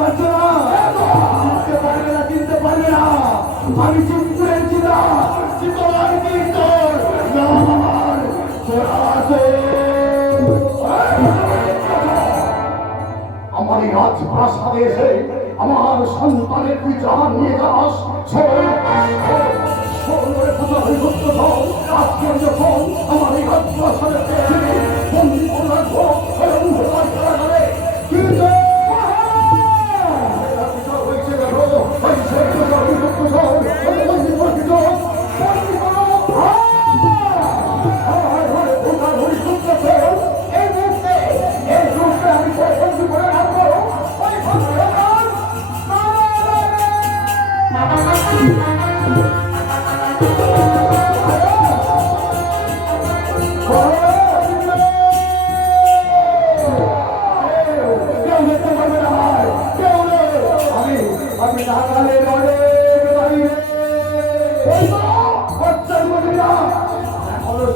পারছো না, চিনতে পারবে না। আমি চুপ করেছি না, তোমার কীর্তন আমার এই রাজপ্রাসাদে এসে আমার সন্তানের তুই জান নিয়ে যাস। আজকে যখন আমার এই রাজপ্রাসাদে বন্দি করে রাখবো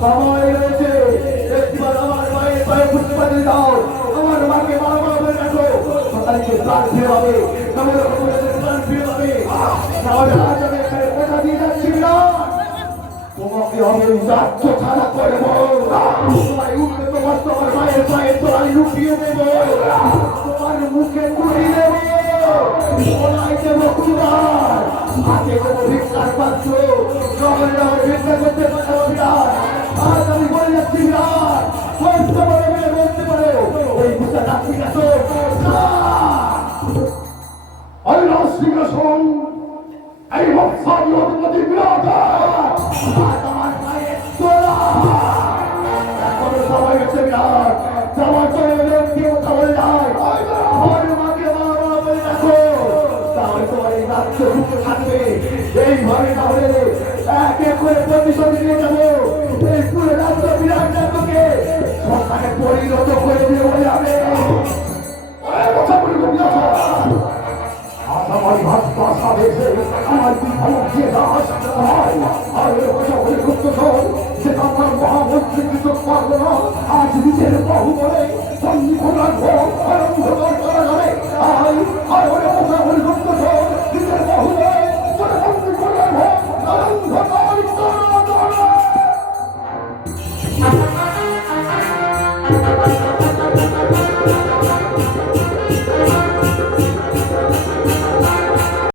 সময় রয়েছে। একবার আমার মায়ের পায়ে ফুটতে পারে দাও, আমার মাকে বড় বড় করে রাখো, সকালকে প্রাণ ফিরে পাবে, প্রাণ ফিরে পাবে। তাহলে আজ আমি এখানে কথা দিয়ে যাচ্ছি না, তোমাকে আমি রাজ্য ছাড়া করবো, তোমায় উঠে তোমার তোমার মায়ের পায়ে তোরাই লুকিয়ে দেবো, তোমার মুখে তুলি দেবো, ওলাই দেবো কুমার, আগে কোনো ভিক্ষার পাত্র শহরে ভিক্ষা করতে পারবো বিরাট। আজ আমি বলে যাচ্ছি বিরাট, বলতে পারো বলতে পারো ওই ভিক্ষা রাখি গেছো সিংহাসন এই বৎসর অধিপতি বিরাট আমার পায়ে তোলা। এখন সবাই হচ্ছে বিরাট, সবাই চলে কেউ চলে যায়, আমার মাকে বাবা বলে রাখো, তাহলে তোমার এই রাজ্য ঢুকে থাকবে। এইভাবে তাহলে এক এক করে প্রতিশোধ নিয়ে যাবো, এই পুরো রাজ্য বিরাট রাজ্যকে সরকারে পরিণত করে দিয়ে বলে যাবে। আমার ভাষা এসে আমার বিধানক দিয়ে দাস সেটা আমার মহামন্ত্রী কিছু পারল না। আজ নিজের বাহু বলে